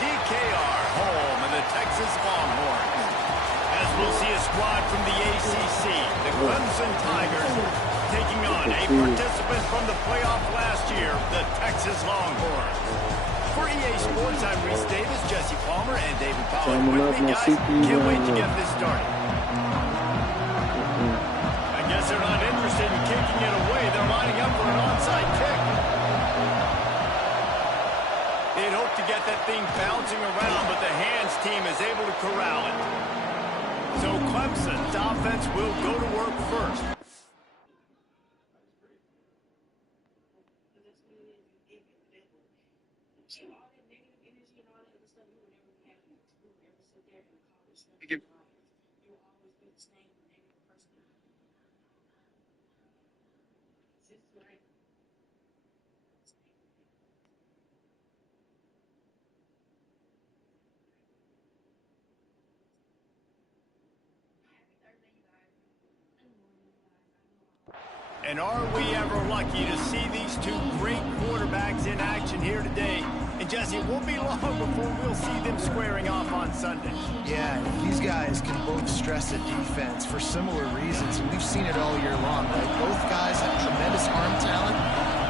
DKR home and the Texas Longhorns. As we'll see a squad from the ACC, the Clemson Tigers, taking on a participant from the playoff last year, the Texas Longhorns. For EA Sports, I'm Reese Davis, Jesse Palmer, and David Powell with me, guys. Can't wait to get this started. I guess they're not interested in kicking it away. They're lining up for an onside kick. They'd hope to get that thing bouncing around, but the hands team is able to corral it. So Clemson's offense will go to work first. And are we ever lucky to see these two great quarterbacks in action here today? And Jesse, it won't be long before we'll see them squaring off on Sunday. Yeah, these guys can both stress the defense for similar reasons, and we've seen it all year long, right? Both guys have tremendous arm talent.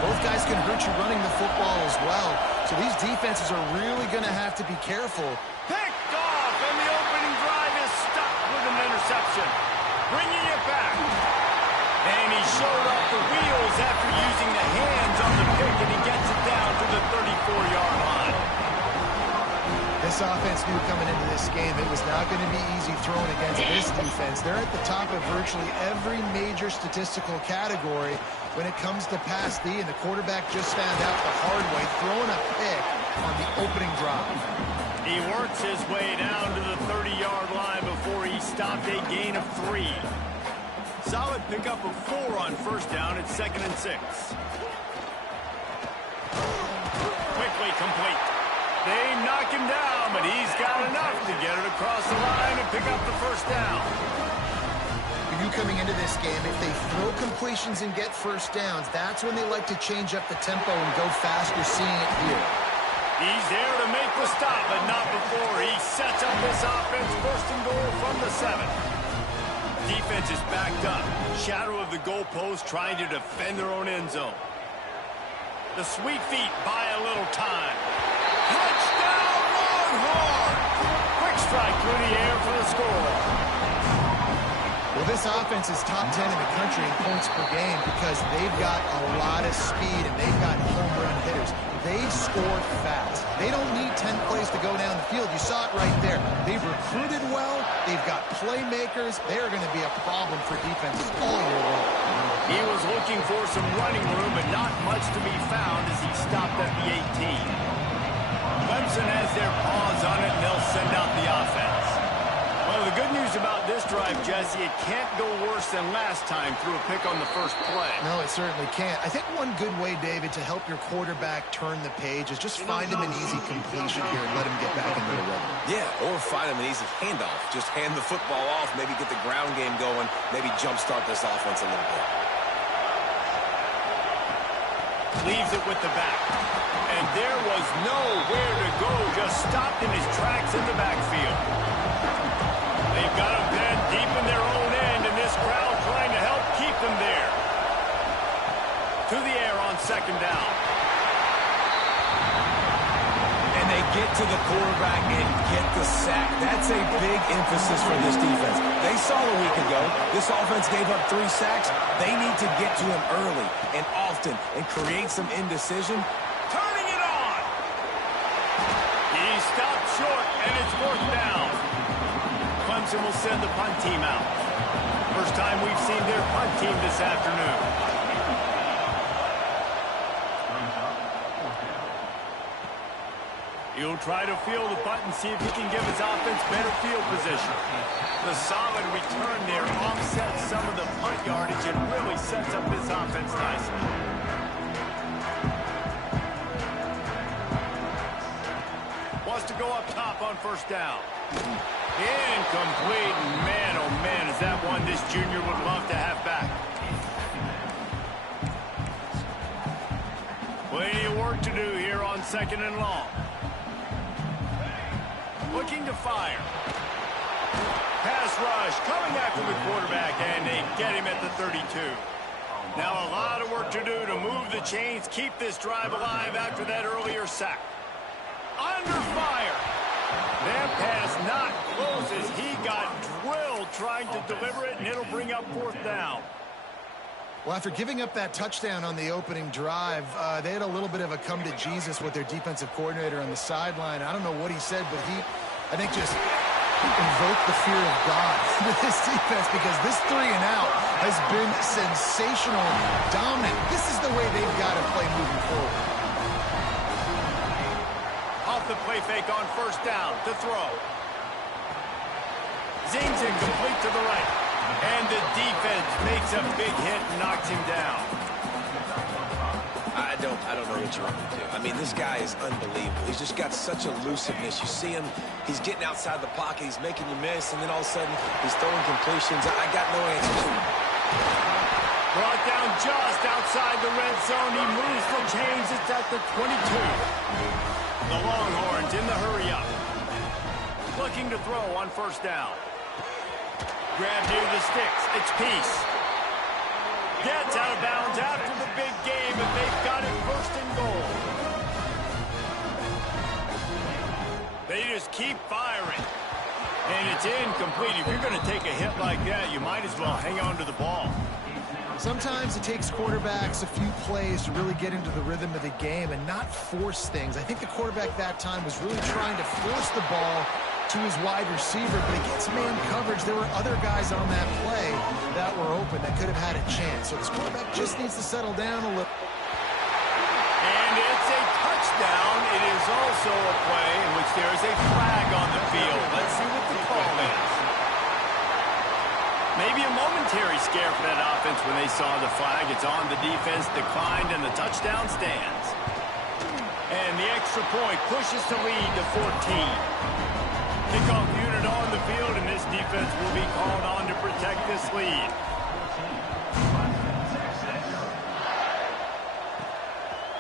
Both guys can hurt you running the football as well. So these defenses are really going to have to be careful. Picked off, and the opening drive is stopped with an interception. Bringing it back. And he showed off the wheels after using the hands on the pick, and he gets it down to the 34-yard line. This offense knew coming into this game it was not going to be easy throwing against this defense. They're at the top of virtually every major statistical category when it comes to pass D, and the quarterback just found out the hard way, throwing a pick on the opening drive. He works his way down to the 30-yard line before he stopped a gain of 3. Solid pickup of 4 on first down at 2nd and 6. Quickly complete. They knock him down, but he's got enough to get it across the line and pick up the first down. For you coming into this game, if they throw completions and get first downs, that's when they like to change up the tempo and go fast. You're seeing it here. He's there to make the stop, but not before he sets up this offense first and goal from the 7. Defense is backed up. Shadow of the goalpost trying to defend their own end zone. The sweet feet buy a little time. Touchdown Longhorn! Quick strike through the air for the score. Well, this offense is top 10 in the country in points per game because they've got a lot of speed and they've got home run hitters. They score fast. They don't need 10 plays to go down the field. You saw it right there. They've recruited well. They've got playmakers. They're going to be a problem for defenses all year long. He was looking for some running room, but not much to be found as he stopped at the 18. Clemson has their paws on it, and they'll send out the offense. Well, the good news about this drive, Jesse, it can't go worse than last time through a pick on the first play. No, it certainly can't. I think one good way, David, to help your quarterback turn the page is just find him an easy completion here and let him get back into the rhythm. Yeah, or find him an easy handoff. Just hand the football off, maybe get the ground game going, maybe jumpstart this offense a little bit. Leaves it with the back. And there was nowhere to go, just stopped in his tracks in the backfield. They've got him pinned deep in their own end, and this crowd trying to help keep them there. To the air on 2nd down. And they get to the quarterback and get the sack. That's a big emphasis for this defense. They saw a week ago, this offense gave up 3 sacks. They need to get to him early and often and create some indecision. Turning it on. He stopped short, and it's 4th down. Clemson will send the punt team out. First time we've seen their punt team this afternoon. He'll try to field the punt and see if he can give his offense better field position. The solid return there offsets some of the punt yardage and really sets up this offense nicely. Wants to go up top on first down. Incomplete. Man, oh man, is that one this junior would love to have back. Plenty of work to do here on 2nd and long. looking to fire. Pass rush coming after the quarterback, and they get him at the 32. Now a lot of work to do to move the chains, keep this drive alive after that earlier sack. Under fire. That pass not close as he got drilled trying to deliver it, and it'll bring up 4th down. Well, after giving up that touchdown on the opening drive, they had a little bit of a come to Jesus with their defensive coordinator on the sideline. I don't know what he said, but I think just invoked the fear of God with this defense, because this 3 and out has been sensational, dominant. This is the way they've got to play moving forward. Off the play fake on 1st down to throw. Zings it complete to the right. And the defense makes a big hit and knocks him down. I don't know what you want to do. I mean, this guy is unbelievable. He's just got such elusiveness. You see him, he's getting outside the pocket, he's making you miss, and then all of a sudden, he's throwing completions. I got no answers. Brought down just outside the red zone. He moves the chains. It's at the 22. The Longhorns in the hurry up. Looking to throw on 1st down. Grab near the sticks. It's Peace. Gets out of bounds after the big game, and they've got it 1st and goal. They just keep firing. And it's incomplete. If you're going to take a hit like that, you might as well hang on to the ball. Sometimes it takes quarterbacks a few plays to really get into the rhythm of the game and not force things. I think the quarterback that time was really trying to force the ball to his wide receiver, but against man coverage, there were other guys on that play that were open that could have had a chance. So this quarterback just needs to settle down a little. And it's a touchdown. It is also a play in which there is a flag on the field. Let's see what the call is. Maybe a momentary scare for that offense when they saw the flag. It's on the defense, declined, and the touchdown stands. And the extra point pushes the lead to 14. Kickoff unit on the field, and this defense will be called on to protect this lead.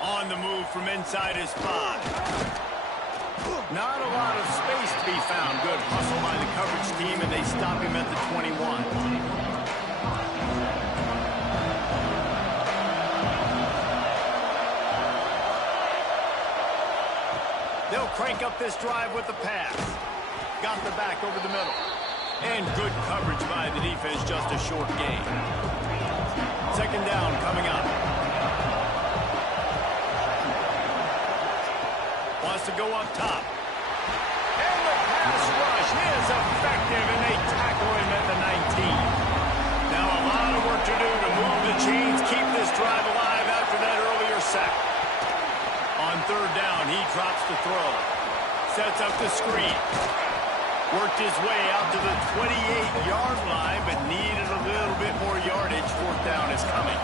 On the move from inside his 5. Not a lot of space to be found. Good hustle by the coverage team, and they stop him at the 21. They'll crank up this drive with the pass. Got the back over the middle. And good coverage by the defense, just a short gain. 2nd down coming up. Wants to go up top. And the pass rush is effective, and they tackle him at the 19. Now a lot of work to do to move the chains, keep this drive alive after that earlier sack. On 3rd down, he drops the throw. Sets up the screen. Worked his way out to the 28-yard line, but needed a little bit more yardage. 4th down is coming.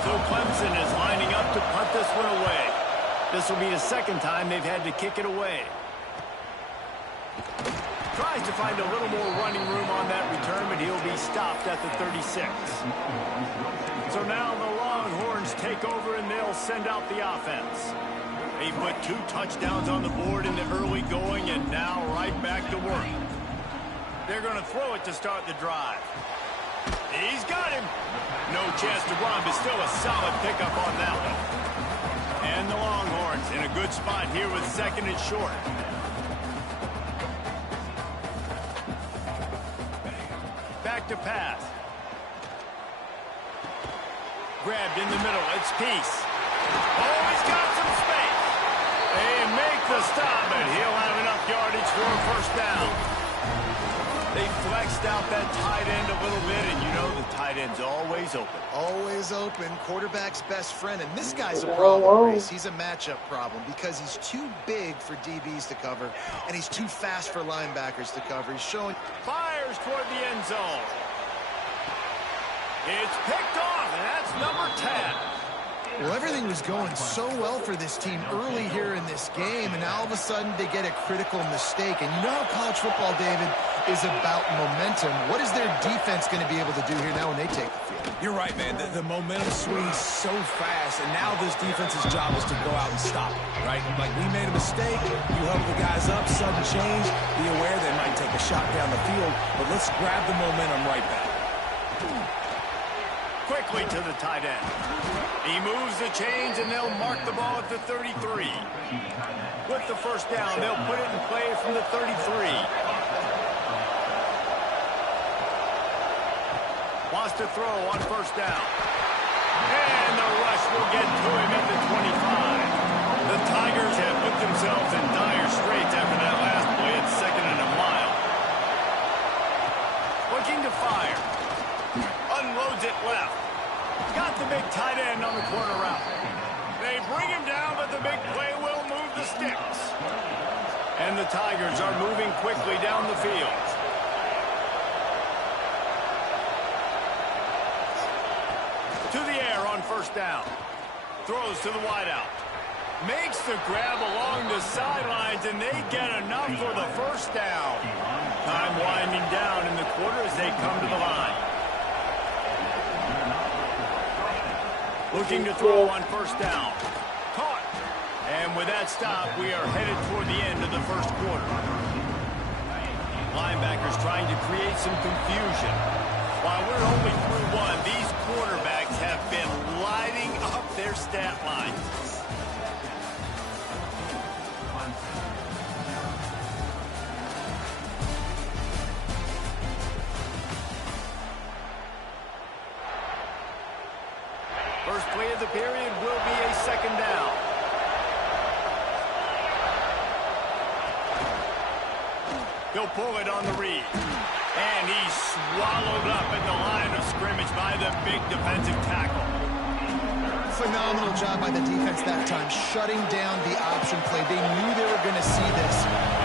So Clemson is lining up to punt this one away. This will be the 2nd time they've had to kick it away. Tries to find a little more running room on that return, but he'll be stopped at the 36. So now the Longhorns take over, and they'll send out the offense. They put 2 touchdowns on the board in the early going, and now right back to work. They're going to throw it to start the drive. He's got him. No chance to run, but still a solid pickup on that one. And the Longhorns in a good spot here with 2nd and short. Back to pass. Grabbed in the middle. It's Peace. Oh, he's got some space. They make the stop, but he'll have enough yardage for a 1st down. They flexed out that tight end a little bit, and you know the tight end's always open. Always open, quarterback's best friend, and this guy's a problem, Grace. He's a matchup problem because he's too big for DBs to cover, and he's too fast for linebackers to cover. He's showing... Fires toward the end zone. It's picked off, and that's number 10. Well, everything was going so well for this team early here in this game, and now all of a sudden they get a critical mistake. And you know how college football, David, is about momentum. What is their defense going to be able to do here now when they take the field? You're right, man. The momentum swings so fast, and now this defense's job is to go out and stop it, right? Like, we made a mistake. You help the guys up, sudden change. Be aware they might take a shot down the field, but let's grab the momentum right back. Quickly to the tight end. He moves the chains, and they'll mark the ball at the 33. With the first down, they'll put it in play from the 33. Wants to throw on first down. And the rush will get to him at the 25. The Tigers have put themselves in dire straits after that last play at 2nd and a mile. Looking to fire. Unloads it left. Got the big tight end on the corner route. They bring him down, but the big play will move the sticks. And the Tigers are moving quickly down the field. To the air on first down. Throws to the wideout. Makes the grab along the sidelines, and they get enough for the first down. Time winding down in the quarter as they come to the line. Looking to throw on first down. Caught. And with that stop, we are headed toward the end of the first quarter. Linebackers trying to create some confusion. While we're only through one, these quarterbacks have been lighting up their stat lines. First play of the period will be a second down. He'll pull it on the read. And he's swallowed up at the line of scrimmage by the big defensive tackle. Phenomenal job by the defense that time, shutting down the option play. They knew they were going to see this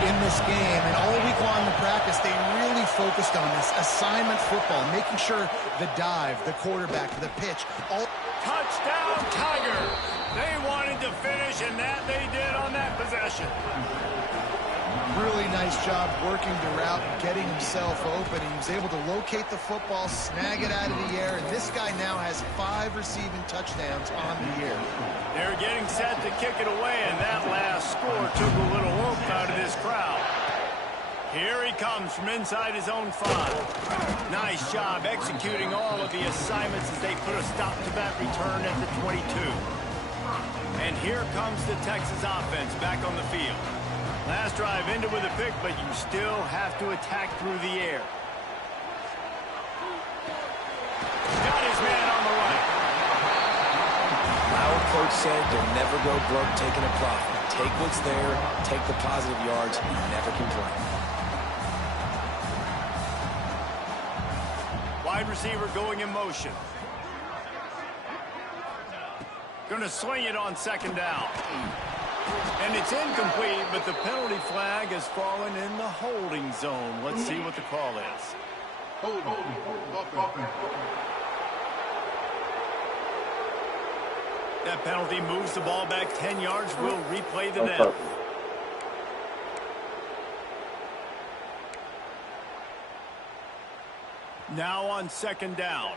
in this game, and all week long in practice, they really focused on this assignment football, making sure the dive, the quarterback, the pitch, all... Touchdown, Tigers! They wanted to finish, and that they did on that possession. Really nice job working the route, getting himself open. He was able to locate the football, snag it out of the air, and this guy now has 5 receiving touchdowns on the year. They're getting set to kick it away, and that last score took a little oomph out of this crowd. Here he comes from inside his own 5. Nice job executing all of the assignments as they put a stop to that return at the 22. And here comes the Texas offense back on the field. Last drive ended with a pick, but you still have to attack through the air. Got his man on the right. Our coach said to never go broke taking a profit. Take what's there, take the positive yards, and never complain. Wide receiver going in motion. Going to swing it on second down. And it's incomplete, but the penalty flag has fallen in the holding zone. Let's see what the call is. That penalty moves the ball back 10 yards. We'll replay the down. Now on second down.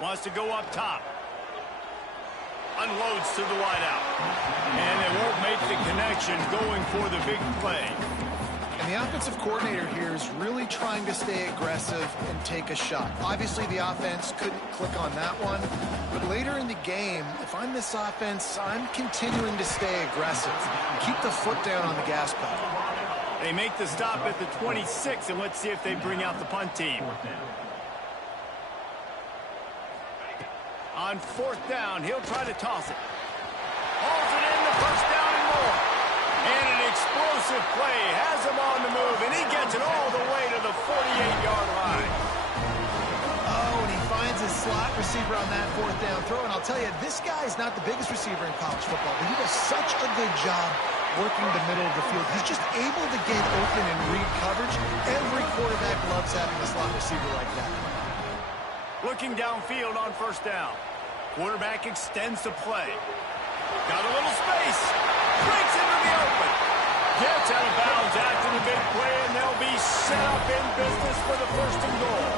Wants to go up top. Unloads to the wideout. And they won't make the connection going for the big play. And the offensive coordinator here is really trying to stay aggressive and take a shot. Obviously, the offense couldn't click on that one. But later in the game, if I'm this offense, I'm continuing to stay aggressive. Keep the foot down on the gas pedal. They make the stop at the 26, and let's see if they bring out the punt team. On fourth down, he'll try to toss it. Hauls it in, the first down and more. And an explosive play has him on the move, and he gets it all the way to the 48-yard line. Oh, and he finds his slot receiver on that fourth down throw. And I'll tell you, this guy's not the biggest receiver in college football, but he does such a good job working the middle of the field. He's just able to get open and read coverage. Every quarterback loves having a slot receiver like that. Looking downfield on first down. Quarterback extends the play. Got a little space. Breaks into the open. Gets out of bounds after the big play, and they'll be set up in business for the first and goal.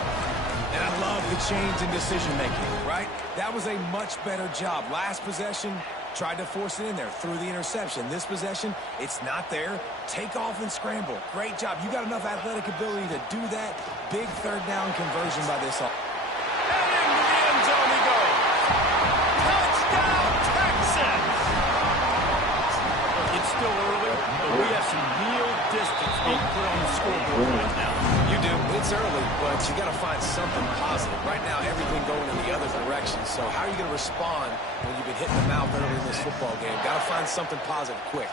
And I love the change in decision-making, right? That was a much better job. Last possession, tried to force it in there, threw the interception. This possession, it's not there. Take off and scramble. Great job. You got enough athletic ability to do that. Big third down conversion by this. And into the end zone he goes. Touchdown, Texans! It's still early, but we have some real distance being put on the scoreboard right now. You do. It's early, but you got to find something positive. Right now, everything going in the other direction. So how are you going to respond when you've been hitting the mouth early in this football game? Got to find something positive quick.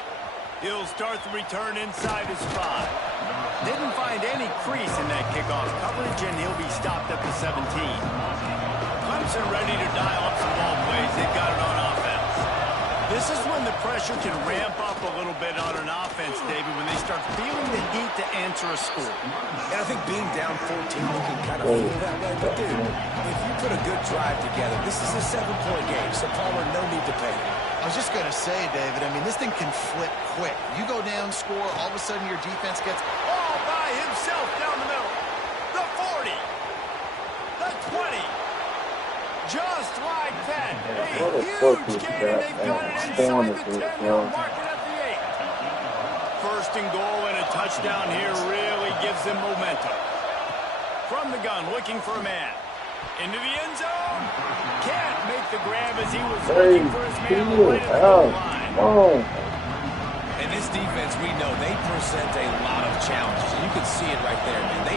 He'll start the return inside his 5. Didn't find any crease in that kickoff coverage, and he'll be stopped at the 17. Clemson ready to dial up some ball plays. They've got it on offense. This is when the pressure can ramp up a little bit on an offense, David, when they start feeling the heat to answer a score. And I think being down 14, you can kind of feel that way. But, dude, if you put a good drive together, this is a 7-point game, so Palmer, no need to pay. I was just going to say, David, I mean, this thing can flip quick. You go down, score, all of a sudden your defense gets all by himself down the middle. The 40. The 20. Just like that. A huge gain, and they've got it inside the 10. They'll mark it at the 8. First and goal, and a touchdown here really gives them momentum. From the gun, looking for a man. Into the end zone. Can't make the grab as he was looking for his man right at the goal line. And this defense, we know, they present a lot of challenges. You can see it right there, man.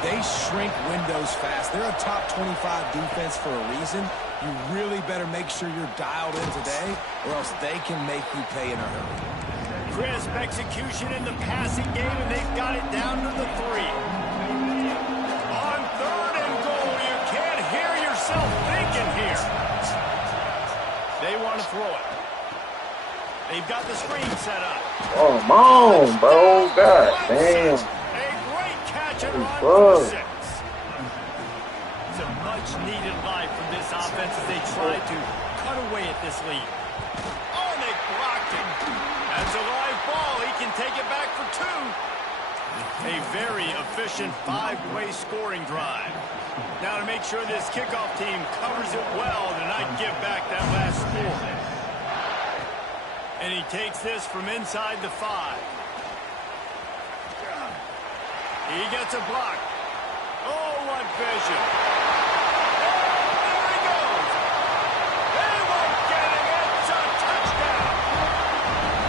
They shrink windows fast. They're a top 25 defense for a reason. You really better make sure you're dialed in today, or else they can make you pay in a hurry. Crisp execution in the passing game, and they've got it down to the 3. On third and goal, you can't hear yourself thinking here. They want to throw it. They've got the screen set up. Oh, come on, bro. God damn. A great catch and run for 6. It's a much-needed life from this offense as they try to cut away at this lead. Oh, they blocked it. That's a live ball. He can take it back for 2. A very efficient 5-play scoring drive. Now to make sure this kickoff team covers it well to not give back that last score. And he takes this from inside the 5. He gets a block. Oh, what vision. There he goes. They won't get him. It's a touchdown.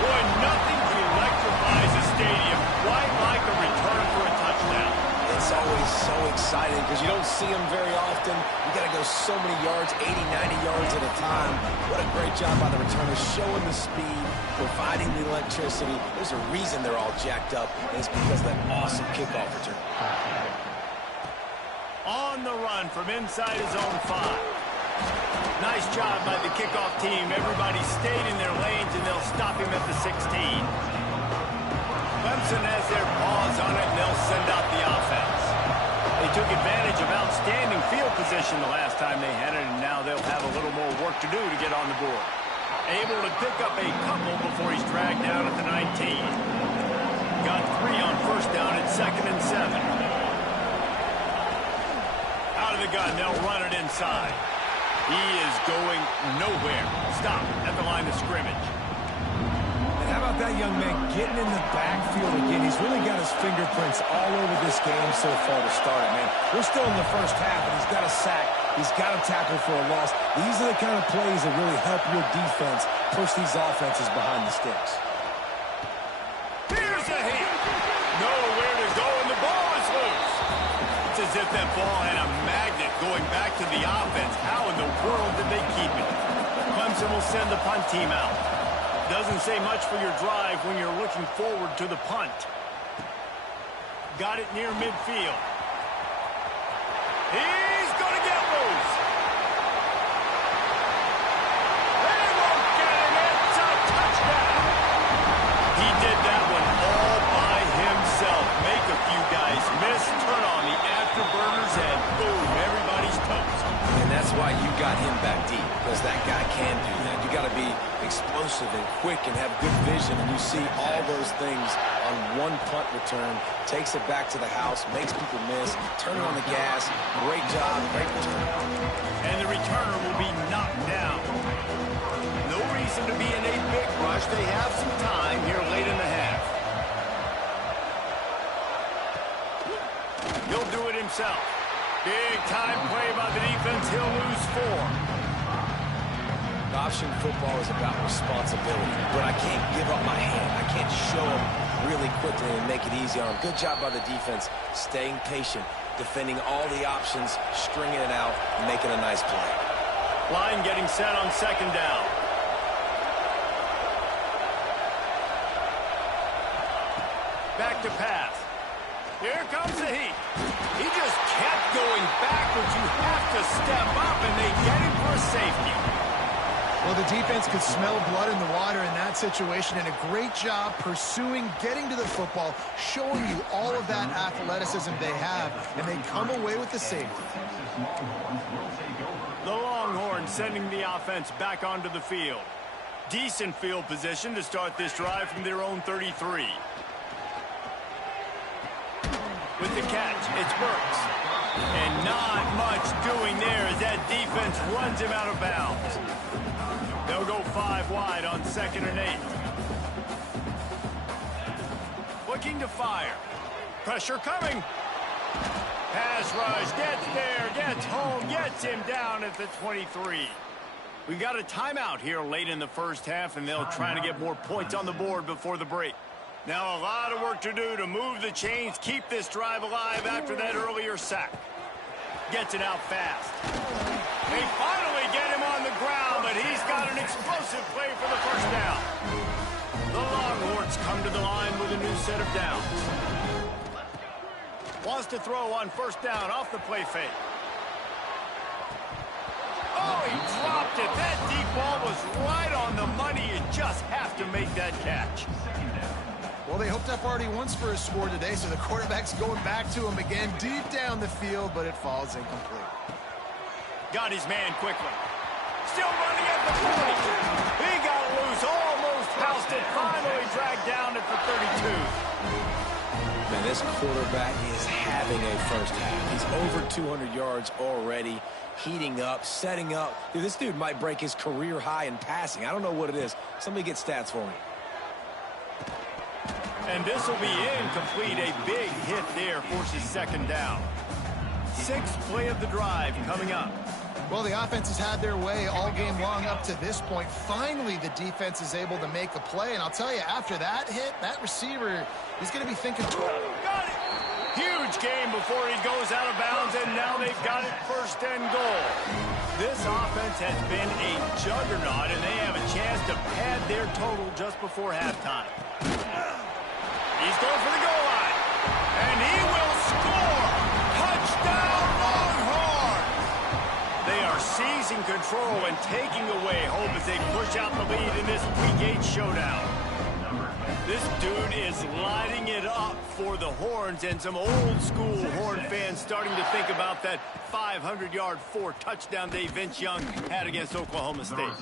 Boy, nothing electrifies a stadium quite like a return for a touchdown. It's always so exciting because you don't see them very often. You got to go so many yards, 80, 90 yards at a time. What a great job by the returners, showing the speed, providing the electricity. There's a reason they're all jacked up, and it's because of that awesome kickoff return. On the run from inside his own 5. Nice job by the kickoff team. Everybody stayed in their lanes, and they'll stop him at the 16. Clemson has their paws on it, and they'll send out the offense. They took advantage of outstanding field position the last time they had it, and now they'll have a little more work to do to get on the board. Able to pick up a couple before he's dragged down at the 19. Got 3 on first down at 2nd and 7. Out of the gun, they'll run it inside. He is going nowhere. Stop at the line of scrimmage. And how about that young man getting in the backfield again? He's really got his fingerprints all over this game so far to start it, man. We're still in the first half, and he's got a sack. He's got a tackle for a loss. These are the kind of plays that really help your defense push these offenses behind the sticks. Here's a hit. Nowhere to go, and the ball is loose. It's as if that ball had a magnet going back to the offense. How in the world did they keep it? Clemson will send the punt team out. Doesn't say much for your drive when you're looking forward to the punt. Got it near midfield. He's going to get loose. They won't get him. It's a touchdown. He did that one all by himself. Make a few guys miss, turn on the afterburners, and boom, everybody's toast. because that guy can do that. You got to be explosive and quick and have good vision, and you see all those things on one punt return. Takes it back to the house, makes people miss, turning on the gas. Great job, great return. And the returner will be knocked down. No reason to be in a big rush. They have some time here late in the half. He'll do it himself. Big time play by the defense. He'll lose 4. Option football is about responsibility, but I can't give up my hand. I can't show them really quickly and make it easy on them. Good job by the defense, staying patient, defending all the options, stringing it out, making a nice play. Line getting set on second down. Back to pass. Here comes the heat. He just kept going backwards. You have to step up, and they get him for a safety. Well, the defense could smell blood in the water in that situation, and a great job pursuing, getting to the football, showing you all of that athleticism they have, and they come away with the safety. The Longhorns sending the offense back onto the field. Decent field position to start this drive from their own 33. With the catch, it's Burks. And not much doing there as that defense runs him out of bounds. They'll go 5 wide on 2nd and 8. Looking to fire. Pressure coming. Pass rush, gets there, gets home, gets him down at the 23. We've got a timeout here late in the first half, and they'll try to get more points on the board before the break. Now a lot of work to do to move the chains, keep this drive alive after that earlier sack. Gets it out fast. They finally get him on the ground, but he's got an explosive play for the first down. The Longhorns come to the line with a new set of downs. Wants to throw on first down off the play fake. Oh, he dropped it. That deep ball was right on the money. You just have to make that catch. Well, they hooked up already once for a score today, so the quarterback's going back to him again deep down the field, but it falls incomplete. Got his man quickly. Still running at the 40. He got loose, almost housed it, finally dragged down at the 32. Man, this quarterback is having a first half. He's over 200 yards already, heating up, setting up. Dude, this dude might break his career high in passing. I don't know what it is. Somebody get stats for me. And this will be incomplete. A big hit there forces 2nd down. 6th play of the drive coming up. Well, the offense has had their way all game long up to this point. Finally, the defense is able to make a play. And I'll tell you, after that hit, that receiver, he's going to be thinking. Got it! Huge game before he goes out of bounds, and now they've got it 1st and goal. This offense has been a juggernaut, and they have a chance to pad their total just before halftime. He's going for the goal line, and he will score! Touchdown, Longhorns! They are seizing control and taking away hope as they push out the lead in this Week 8 showdown. This dude is lighting it up for the Horns, and some old-school Horn fans starting to think about that 500-yard 4-touchdown day Vince Young had against Oklahoma State.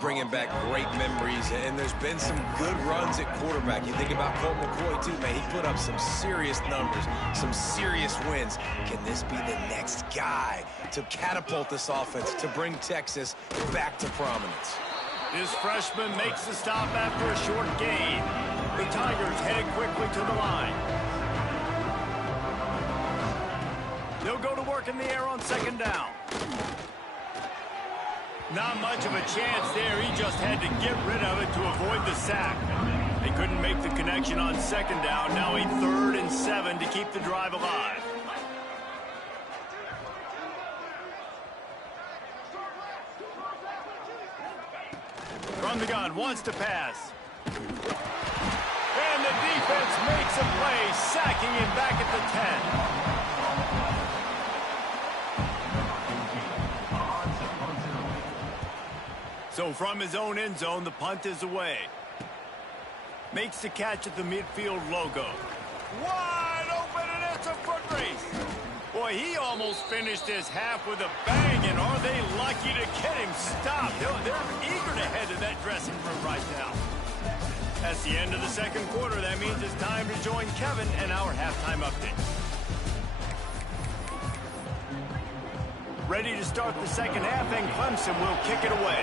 Bringing back great memories, and there's been some good runs at quarterback. You think about Colt McCoy, too, man. He put up some serious numbers, some serious wins. Can this be the next guy to catapult this offense, to bring Texas back to prominence? This freshman makes the stop after a short gain. The Tigers headed quickly to the line. They'll go to work in the air on 2nd down. Not much of a chance there. He just had to get rid of it to avoid the sack. They couldn't make the connection on 2nd down. Now a 3rd and 7 to keep the drive alive. From the gun, wants to pass. And the defense makes a play, sacking him back at the 10. So from his own end zone, the punt is away. Makes the catch at the midfield logo. Wide open, and it's a foot race. Boy, Boy, he almost finished his half with a bang, and are they lucky to get him stopped? They're eager to head to that dressing room right now. That's the end of the second quarter. That means it's time to join Kevin and our halftime update. Ready to start the second half, and Clemson will kick it away.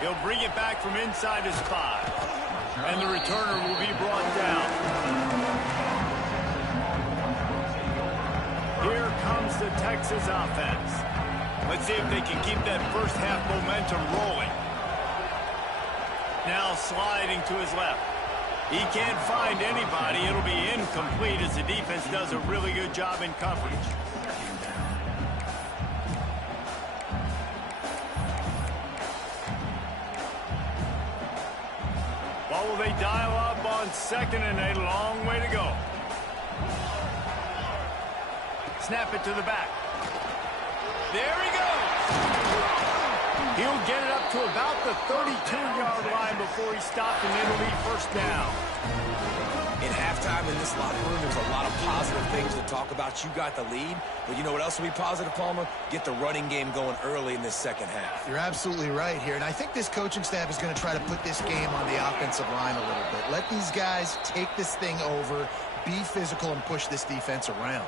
He'll bring it back from inside his 5. And the returner will be brought down. Here comes the Texas offense. Let's see if they can keep that first half momentum rolling. Now sliding to his left. He can't find anybody. It'll be incomplete as the defense does a really good job in coverage. What will they dial up on second and a long way to go? Snap it to the back. There he goes. He'll get it up to about the 32-yard line before he stopped, and it'll be first down. In halftime in this locker room, there's a lot of positive things to talk about. You got the lead, but you know what else will be positive, Palmer? Get the running game going early in this second half. You're absolutely right here, and I think this coaching staff is going to try to put this game on the offensive line a little bit. Let these guys take this thing over, be physical, and push this defense around.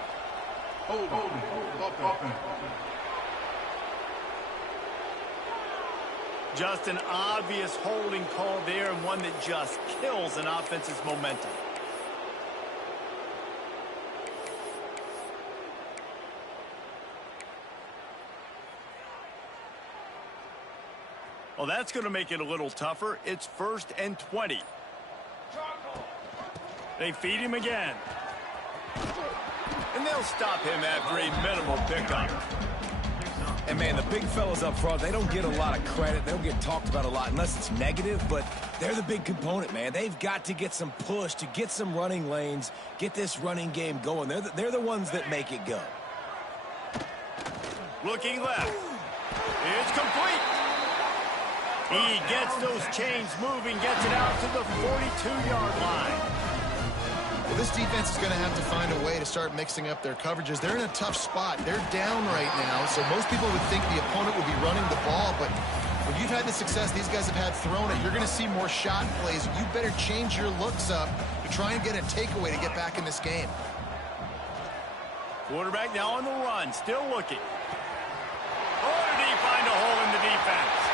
Just an obvious holding call there, and one that just kills an offense's momentum. Well, that's going to make it a little tougher. It's 1st and 20. They feed him again. And they'll stop him after a minimal pickup. And, man, the big fellas up front, they don't get a lot of credit. They don't get talked about a lot unless it's negative, but they're the big component, man. They've got to get some push, to get some running lanes, get this running game going. They're the ones that make it go. Looking left. It's complete. He gets those chains moving, gets it out to the 42-yard line. Well, this defense is going to have to find a way to start mixing up their coverages. They're in a tough spot. They're down right now, so most people would think the opponent would be running the ball, but when you've had the success these guys have had throwing it, you're going to see more shot plays. You better change your looks up to try and get a takeaway to get back in this game. Quarterback now on the run, still looking. Oh, did he find a hole in the defense?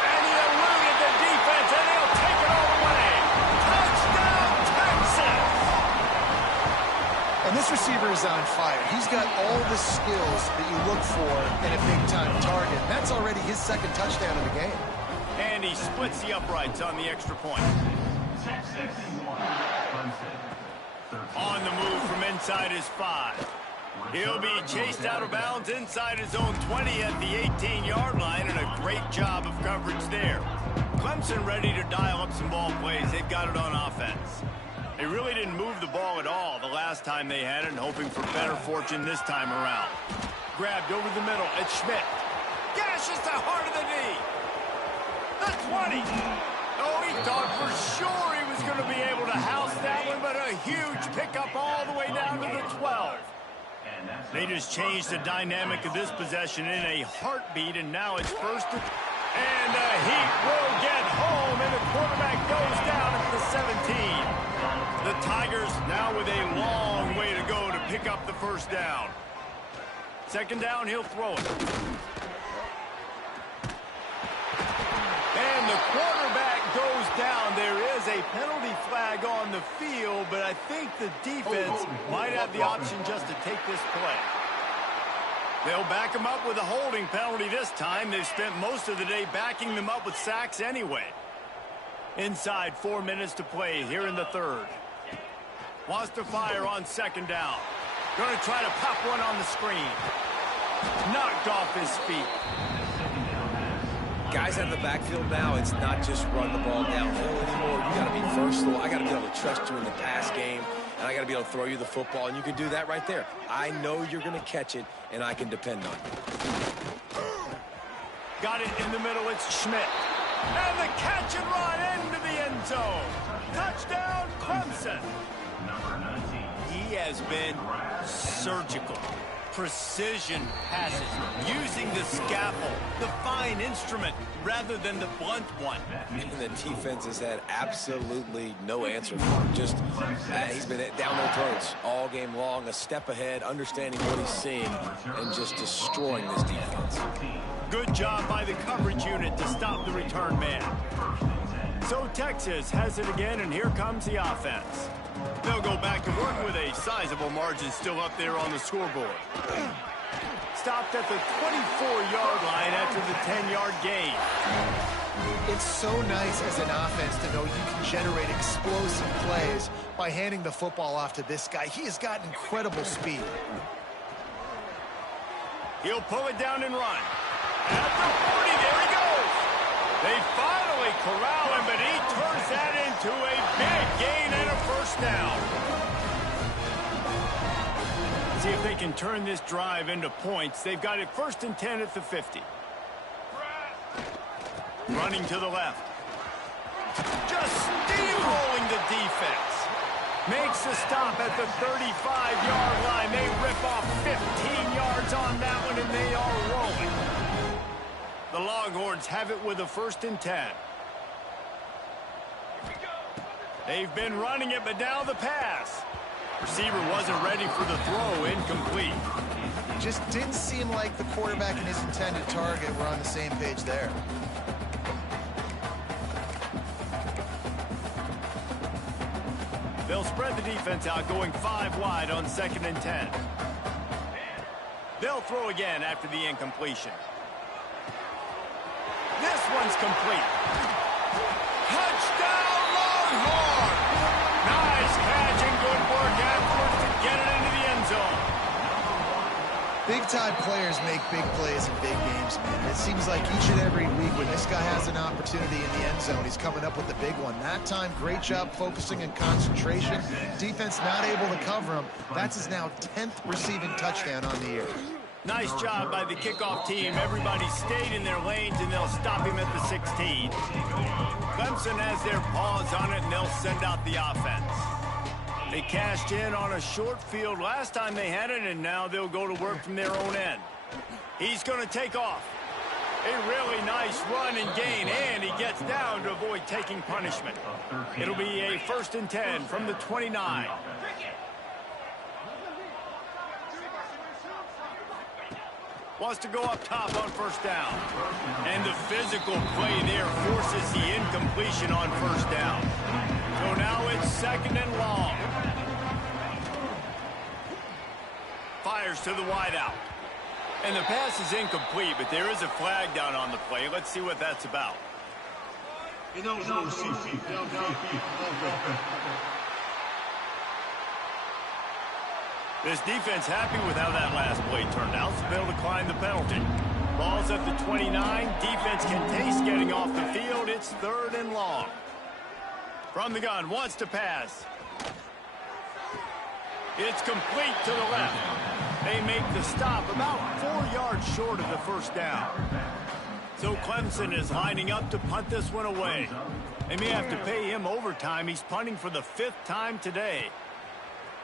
And he eluded the defense, and he'll take it all the way. Touchdown, Texas! And this receiver is on fire. He's got all the skills that you look for in a big-time target. That's already his second touchdown of the game. And he splits the uprights on the extra point. On the move from inside his 5. He'll be chased out of bounds inside his own 20 at the 18-yard line, and a great job of coverage there. Clemson ready to dial up some ball plays. They've got it on offense. They really didn't move the ball at all the last time they had it, and hoping for better fortune this time around. Grabbed over the middle. It's Schmidt. Gashes the heart of the knee. The 20. Oh, he thought for sure he was going to be able to house that one, but a huge pickup all the way down to the 12. They just changed the dynamic of this possession in a heartbeat, and now it's first. And the Heat will get home, and the quarterback goes down at the 17. The Tigers now with a long way to go to pick up the first down. Second down, he'll throw it. And the quarterback goes down. There is a penalty flag on the field, but I think the defense might have the option just to take this play. They'll back him up with a holding penalty this time. They've spent most of the day backing them up with sacks anyway. Inside 4 minutes to play here in the third. Wants to fire on second down. Going to try to pop one on the screen. Knocked off his feet. Guys out of the backfield now, it's not just run the ball downhill anymore. You got to be versatile. I got to be able to trust you in the pass game, and I got to be able to throw you the football, and you can do that right there. I know you're going to catch it, and I can depend on you. Got it in the middle. It's Schmidt. And the catch and run into the end zone. Touchdown, Clemson. Wilson. He has been surgical. Precision passes, using the scalpel, the fine instrument, rather than the blunt one. And the defense has had absolutely no answer for him. Just, he's been down their throats all game long, a step ahead, understanding what he's seeing, and just destroying this defense. Good job by the coverage unit to stop the return man. So Texas has it again, and here comes the offense. They'll go back to work with a sizable margin still up there on the scoreboard. Stopped at the 24-yard line after the 10-yard gain. It's so nice as an offense to know you can generate explosive plays by handing the football off to this guy. He has got incredible speed. He'll pull it down and run. At the 40, there he goes. They finally corral him, but he turns that into a big gain and a first down. See if they can turn this drive into points. They've got it 1st and 10 at the 50. Running to the left. Just steamrolling the defense. Makes the stop at the 35-yard line. They rip off 15 yards on that one, and they are rolling. The Longhorns have it with a 1st and 10. They've been running it, but now the pass. Receiver wasn't ready for the throw, incomplete. Just didn't seem like the quarterback and his intended target were on the same page there. They'll spread the defense out, going 5 wide on 2nd and 10. They'll throw again after the incompletion. This one's complete. Touchdown, Longhorn! Nice catch and good work afterwards to get it into the end zone. Big-time players make big plays in big games, man. It seems like each and every week when this guy has an opportunity in the end zone, he's coming up with the big one. That time, great job focusing and concentration. Defense not able to cover him. That's his now 10th receiving touchdown on the year. Nice job by the kickoff team. Everybody stayed in their lanes, and they'll stop him at the 16. Clemson has their paws on it, and they'll send out the offense. They cashed in on a short field last time they had it, and now they'll go to work from their own end. He's going to take off. A really nice run and gain, and he gets down to avoid taking punishment. It'll be a 1st and 10 from the 29. Wants to go up top on 1st down. And the physical play there forces the incompletion on 1st down. So now it's 2nd and long. Fires to the wideout. And the pass is incomplete, but there is a flag down on the play. Let's see what that's about. This defense happy with how that last play turned out, so they'll decline the penalty. Ball's at the 29. Defense can taste getting off the field. It's 3rd and long. From the gun, wants to pass. It's complete to the left. They make the stop about 4 yards short of the 1st down. So Clemson is lining up to punt this one away. They may have to pay him overtime. He's punting for the 5th time today.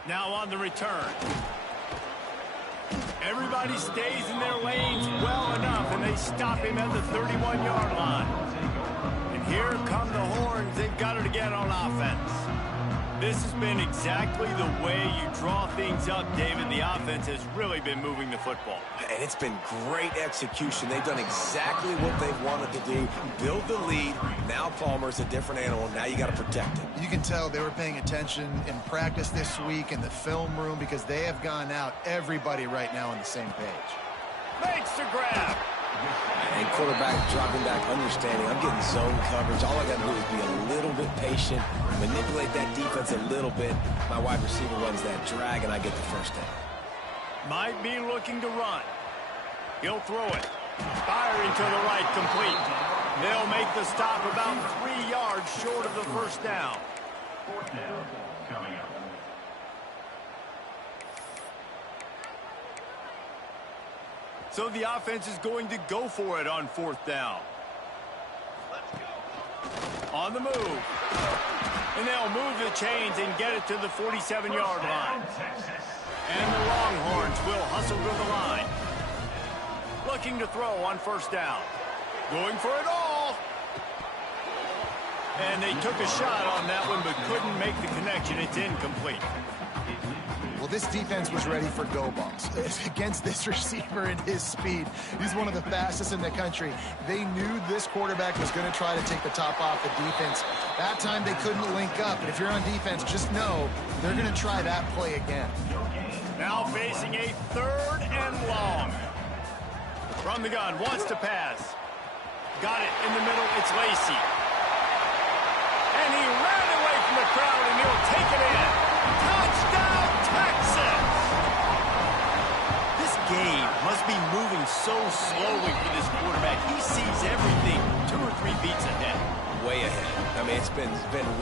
Now on the return. Everybody stays in their lanes well enough, and they stop him at the 31-yard line. And here come the Horns. They've got it again on offense. This has been exactly the way you draw things up, David. The offense has really been moving the football. And it's been great execution. They've done exactly what they've wanted to do. Build the lead. Now Palmer's a different animal. Now you got to protect him. You can tell they were paying attention in practice this week in the film room because they have gone out, everybody right now on the same page. Makes the grab. And quarterback dropping back, understanding I'm getting zone coverage. All I got to do is be a little bit patient, manipulate that defense a little bit. My wide receiver runs that drag, and I get the 1st down. Might be looking to run. He'll throw it. Firing to the right, complete. They'll make the stop about 3 yards short of the 1st down. 4th down coming up. So the offense is going to go for it on 4th down. On the move. And they'll move the chains and get it to the 47-yard line. And the Longhorns will hustle to the line. Looking to throw on first down. Going for it all. And they took a shot on that one, but couldn't make the connection. It's incomplete. Well, this defense was ready for go balls. Against this receiver and his speed, he's one of the fastest in the country. They knew this quarterback was going to try to take the top off the defense. That time they couldn't link up, but if you're on defense, just know they're going to try that play again. Now facing a 3rd and long. From the gun, wants to pass. Got it in the middle, it's Lacey. And he ran away from the crowd, and he'll take it in. Touchdown, Texas! This game must be moving so slowly for this quarterback. He sees everything 2 or 3 beats ahead. Way ahead. I mean, it's been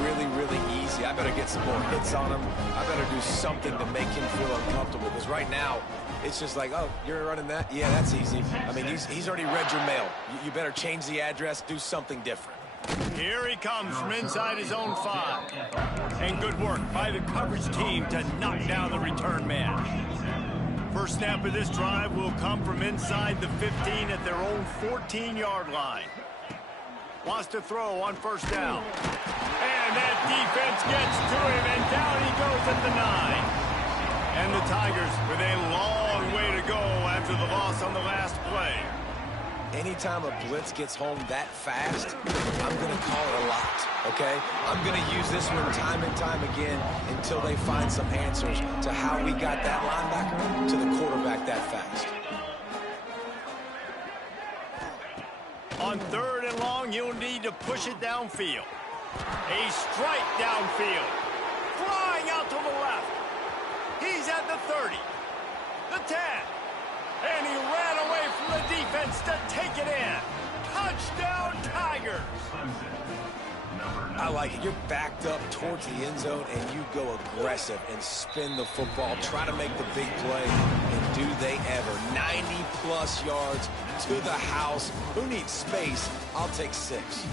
really, really easy. I better get some more hits on him. I better do something to make him feel uncomfortable, because right now, it's just like, oh, you're running that? Yeah, that's easy. I mean, he's already read your mail. You better change the address, do something different. Here he comes from inside his own 5. And good work by the coverage team to knock down the return man. First snap of this drive will come from inside the 15 at their own 14-yard line. Wants to throw on first down. And that defense gets to him, and down he goes at the 9. And the Tigers with a long way to go after the loss on the last play. Anytime a blitz gets home that fast, I'm going to call it a lot, okay? I'm going to use this one time and time again until they find some answers to how we got that linebacker to the quarterback that fast. On 3rd and long, you'll need to push it downfield. A strike downfield. Flying out to the left. He's at the 30, the 10, and he ran away from the defense to take it in. Touchdown, Tigers! I like it. You're backed up towards the end zone, and you go aggressive and spin the football, try to make the big play, and do they ever. 90-plus yards to the house. Who needs space? I'll take 6.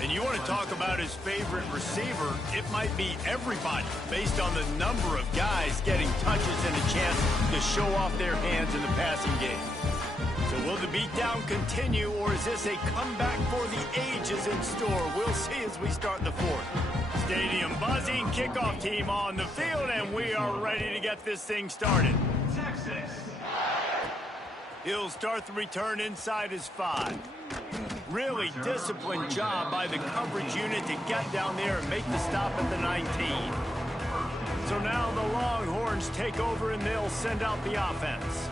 And you want to talk about his favorite receiver, it might be everybody, based on the number of guys getting touches and a chance to show off their hands in the passing game. So will the beatdown continue, or is this a comeback for the ages in store? We'll see as we start the 4th. Stadium buzzing, kickoff team on the field, and we are ready to get this thing started. Texas. He'll start the return inside his 5. Really disciplined job by the coverage unit to get down there and make the stop at the 19. So now the Longhorns take over, and they'll send out the offense.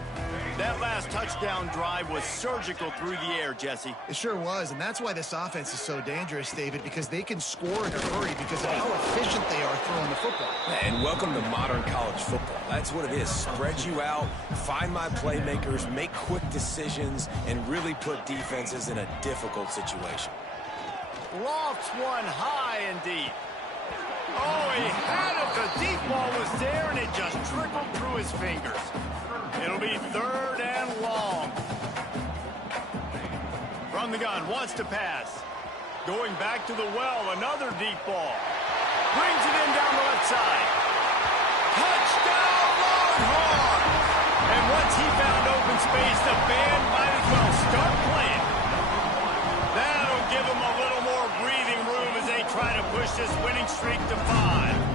That last touchdown drive was surgical through the air, Jesse. It sure was, and that's why this offense is so dangerous, David, because they can score in a hurry because of how efficient they are throwing the football. And welcome to modern college football. That's what it is. Spread you out, find my playmakers, make quick decisions, and really put defenses in a difficult situation. Lofts one high and deep. Oh, he had it. The deep ball was there, and it just trickled through his fingers. It'll be 3rd and long. From the gun, wants to pass. Going back to the well, another deep ball. Brings it in down the left side. Touchdown, Longhorn! And once he found open space, the band might as well start playing. That'll give him a little more breathing room as they try to push this winning streak to 5.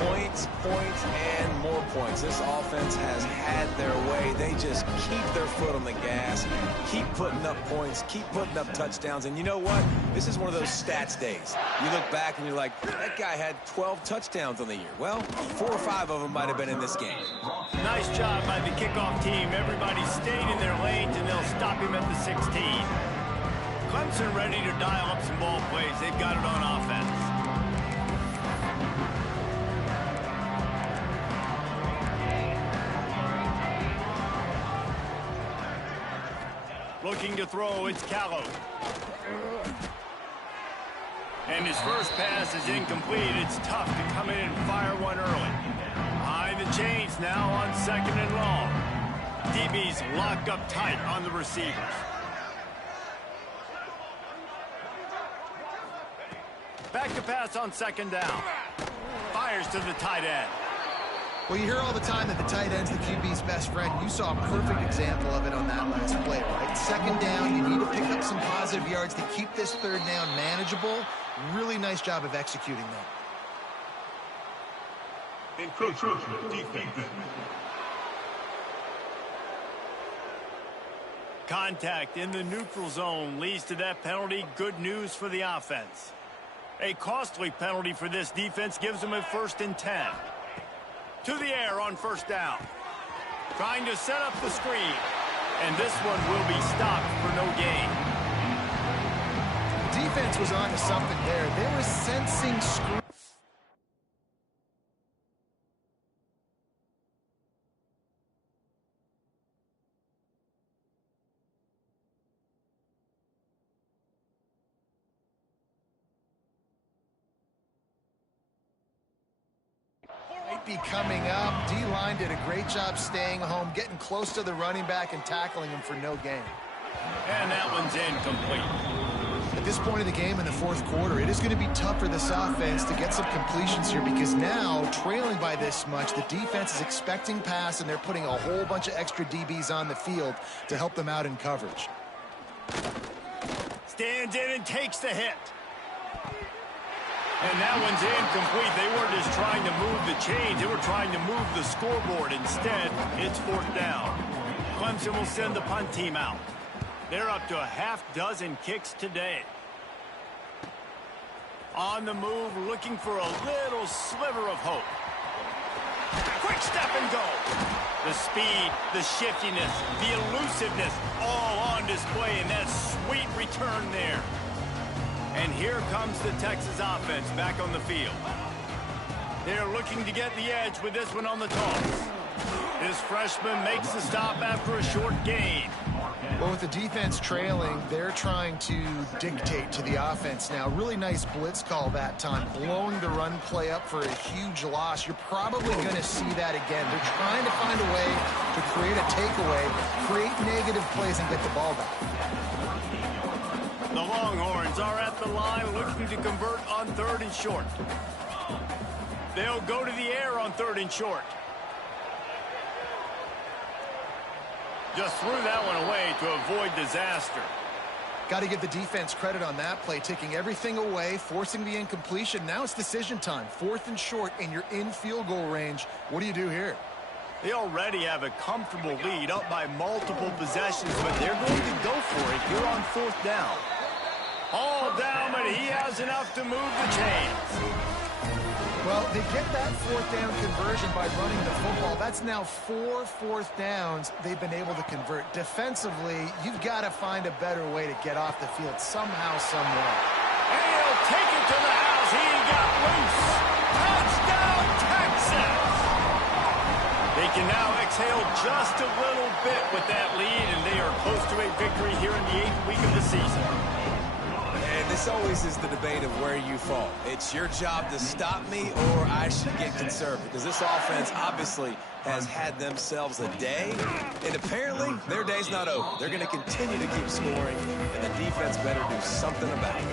Points, points, and more points. This offense has had their way. They just keep their foot on the gas, keep putting up points, keep putting up touchdowns. And you know what? This is one of those stats days. You look back and you're like, that guy had 12 touchdowns on the year. Well, 4 or 5 of them might have been in this game. Nice job by the kickoff team. Everybody stayed in their lanes, and they'll stop him at the 16. Clemson ready to dial up some ball plays. They've got it on offense. Looking to throw, it's Callow. And his first pass is incomplete. It's tough to come in and fire one early. Behind the chains now on 2nd and long. DB's locked up tight on the receivers. Back to pass on second down. Fires to the tight end. Well, you hear all the time that the tight end's the QB's best friend. You saw a perfect example of it on that last play, right? Second down, you need to pick up some positive yards to keep this third down manageable. Really nice job of executing that. Encroachment defense. Contact in the neutral zone leads to that penalty. Good news for the offense. A costly penalty for this defense gives them a 1st and 10. To the air on first down. Trying to set up the screen. And this one will be stopped for no gain. Defense was on to something there. They were sensing screen. Be coming up. D-line did a great job staying home, getting close to the running back and tackling him for no gain. And that one's incomplete. At this point of the game in the 4th quarter, it is going to be tough for this offense to get some completions here because now, trailing by this much, the defense is expecting pass and they're putting a whole bunch of extra DBs on the field to help them out in coverage. Stands in and takes the hit. And that one's incomplete. They weren't just trying to move the chains. They were trying to move the scoreboard. Instead, it's 4th down. Clemson will send the punt team out. They're up to a half-dozen kicks today. On the move, looking for a little sliver of hope. Quick step and go. The speed, the shiftiness, the elusiveness, all on display in that sweet return there. And here comes the Texas offense back on the field. They're looking to get the edge with this one on the toss. This freshman makes the stop after a short gain. Well, with the defense trailing, they're trying to dictate to the offense now. Really nice blitz call that time, blowing the run play up for a huge loss. You're probably going to see that again. They're trying to find a way to create a takeaway, create negative plays, and get the ball back. The Longhorns are at the line looking to convert on 3rd and short. They'll go to the air on 3rd and short. Just threw that one away to avoid disaster. Got to give the defense credit on that play, taking everything away, forcing the incompletion. Now it's decision time. 4th and short, and you're in field goal range. What do you do here? They already have a comfortable lead, up by multiple possessions, but they're going to go for it here on 4th down. All down, but he has enough to move the chains. Well, they get that 4th down conversion by running the football. That's now 4 4th downs they've been able to convert. Defensively, you've got to find a better way to get off the field somehow, somewhere. And he'll take it to the house. He got loose. Touchdown, Texas! They can now exhale just a little bit with that lead, and they are close to a victory here in the 8th week of the season. And this always is the debate of where you fall. It's your job to stop me or I should get conservative, because this offense obviously has had themselves a day, and apparently their day's not over. They're going to continue to keep scoring, and the defense better do something about it.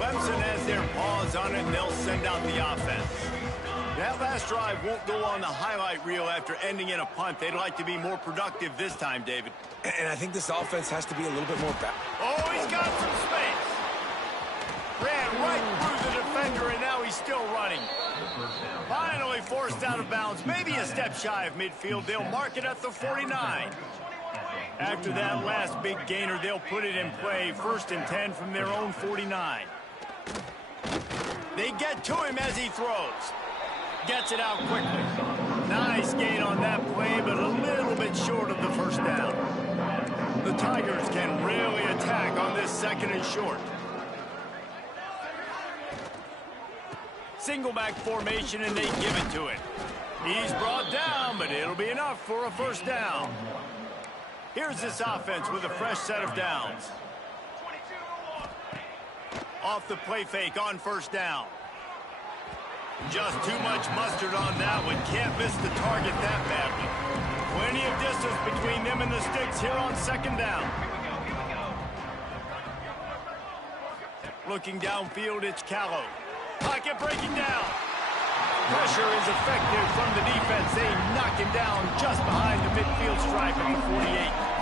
Clemson has their paws on it, and they'll send out the offense. That last drive won't go on the highlight reel after ending in a punt. They'd like to be more productive this time, David. And I think this offense has to be a little bit more back. Oh, he's got some space. Ran right through the defender, and now he's still running. Finally forced out of bounds, maybe a step shy of midfield. They'll mark it at the 49. After that last big gainer, they'll put it in play. 1st and 10 from their own 49. They get to him as he throws. Gets it out quickly. Nice gain on that play, but a little bit short of the 1st down. The Tigers can really attack on this 2nd and short. Single back formation, and they give it to it. He's brought down, but it'll be enough for a 1st down. Here's this offense with a fresh set of downs. Off the play fake on 1st down. Just too much mustard on that one. Can't miss the target that badly. Plenty of distance between them and the sticks here on 2nd down. Looking downfield, it's Callow. Pocket breaking down. Pressure is effective from the defense. They knock him down just behind the midfield stripe at the 48.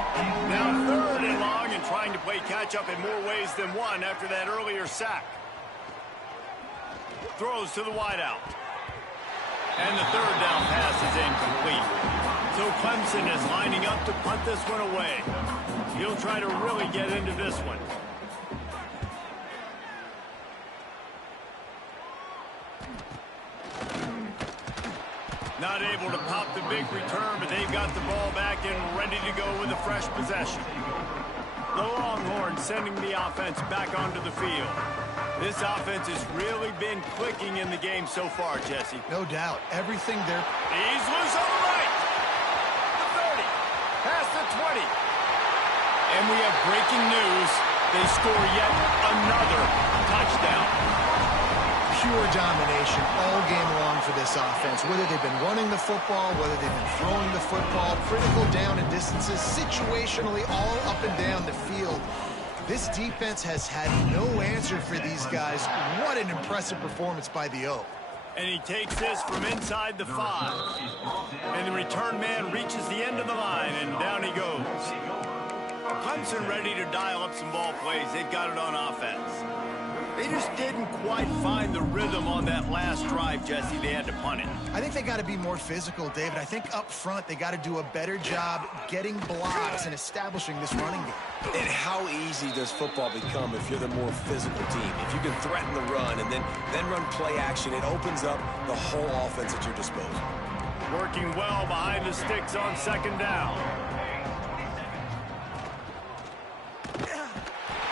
Now 3rd and long and trying to play catch-up in more ways than one after that earlier sack. Throws to the wideout. And the 3rd down pass is incomplete. So Clemson is lining up to punt this one away. He'll try to really get into this one. Not able to pop the big return, but they've got the ball back and ready to go with a fresh possession. The Longhorns sending the offense back onto the field. This offense has really been clicking in the game so far, Jesse. No doubt. Everything they're... He's loose on the right. The 30. Past the 20. And we have breaking news. They score yet another touchdown. Pure domination all game long for this offense. Whether they've been running the football, whether they've been throwing the football, critical down and distances, situationally all up and down the field. This defense has had no answer for these guys. What an impressive performance by the O. And he takes this from inside the 5. And the return man reaches the end of the line, and down he goes. Clemson ready to dial up some ball plays. They've got it on offense. They just didn't quite find the rhythm on that last drive, Jesse. They had to punt it. I think they got to be more physical, David. I think up front they got to do a better job getting blocks and establishing this running game. And how easy does football become if you're the more physical team? If you can threaten the run and then run play action, it opens up the whole offense at your disposal. Working well behind the sticks on 2nd down.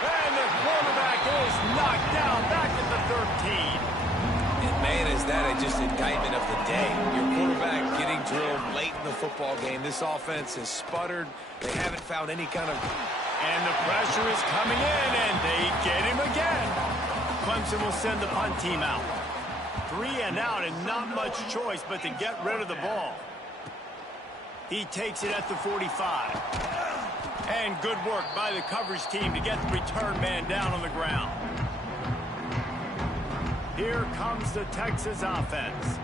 And the quarterback is knocked down back at the 13. And man, is that just indictment of the day. Your quarterback getting drilled late in the football game. This offense has sputtered. They haven't found any kind of... And the pressure is coming in, and they get him again. Clemson will send the punt team out. 3 and out, and not much choice but to get rid of the ball. He takes it at the 45. And good work by the coverage team to get the return man down on the ground. Here comes the Texas offense.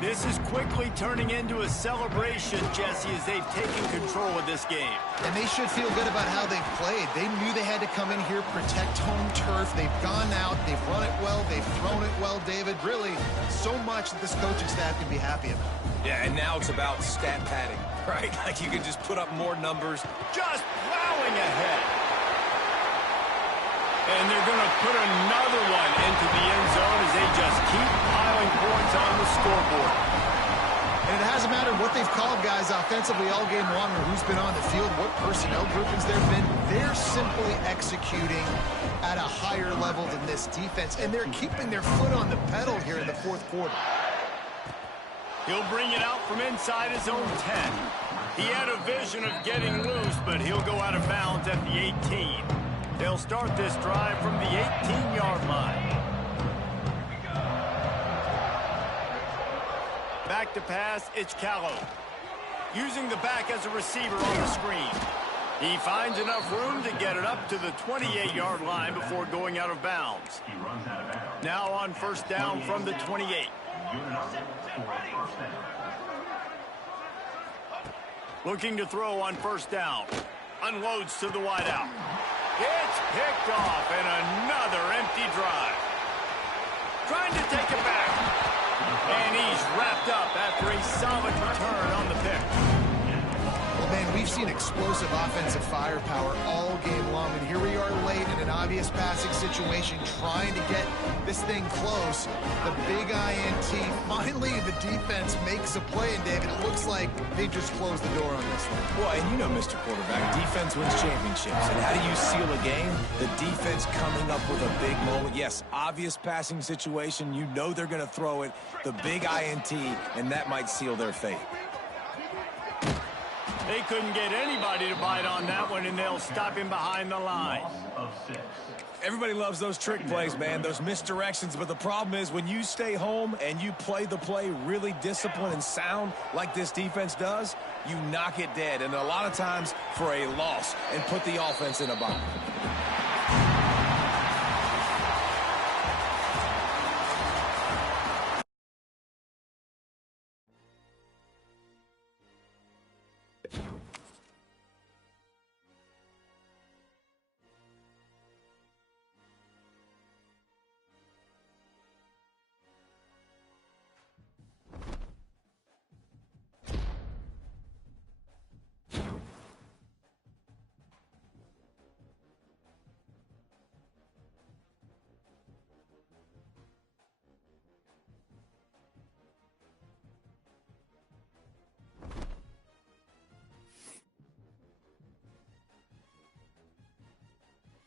This is quickly turning into a celebration, Jesse, as they've taken control of this game. And they should feel good about how they've played. They knew they had to come in here, protect home turf. They've gone out, they've run it well, they've thrown it well, David. Really, so much that this coaching staff can be happy about. Yeah, and now it's about stat padding, right? Like you can just put up more numbers. Just plowing ahead. And they're going to put another one into the end zone as they just keep piling points on the scoreboard. And it hasn't mattered what they've called guys offensively all game long or who's been on the field, what personnel groupings there have been. They're simply executing at a higher level than this defense, and they're keeping their foot on the pedal here in the 4th quarter. He'll bring it out from inside his own 10. He had a vision of getting loose, but he'll go out of bounds at the 18. They'll start this drive from the 18-yard line. Back to pass, it's Callow. Using the back as a receiver on the screen. He finds enough room to get it up to the 28-yard line before going out of bounds. Now on 1st down from the 28. Looking to throw on 1st down. Unloads to the wideout. It's picked off, and another empty drive. Trying to take it back. And he's wrapped up after a solid return on the pick. Well, man, we've seen explosive offensive firepower all game long, and here we are late in an obvious passing situation trying to get this thing close. The big INT. Finally, the defense makes a play, and David, it looks like they just closed the door on this one. Well, and you know, Mr. Quarterback, defense wins championships. And how do you seal a game? The defense coming up with a big moment. Yes, obvious passing situation. You know they're going to throw it. The big INT, and that might seal their fate. They couldn't get anybody to bite on that one, and they'll stop him behind the line. Everybody loves those trick plays, man, those misdirections, but the problem is when you stay home and you play the play really disciplined and sound like this defense does, you knock it dead, and a lot of times for a loss, and put the offense in a bind.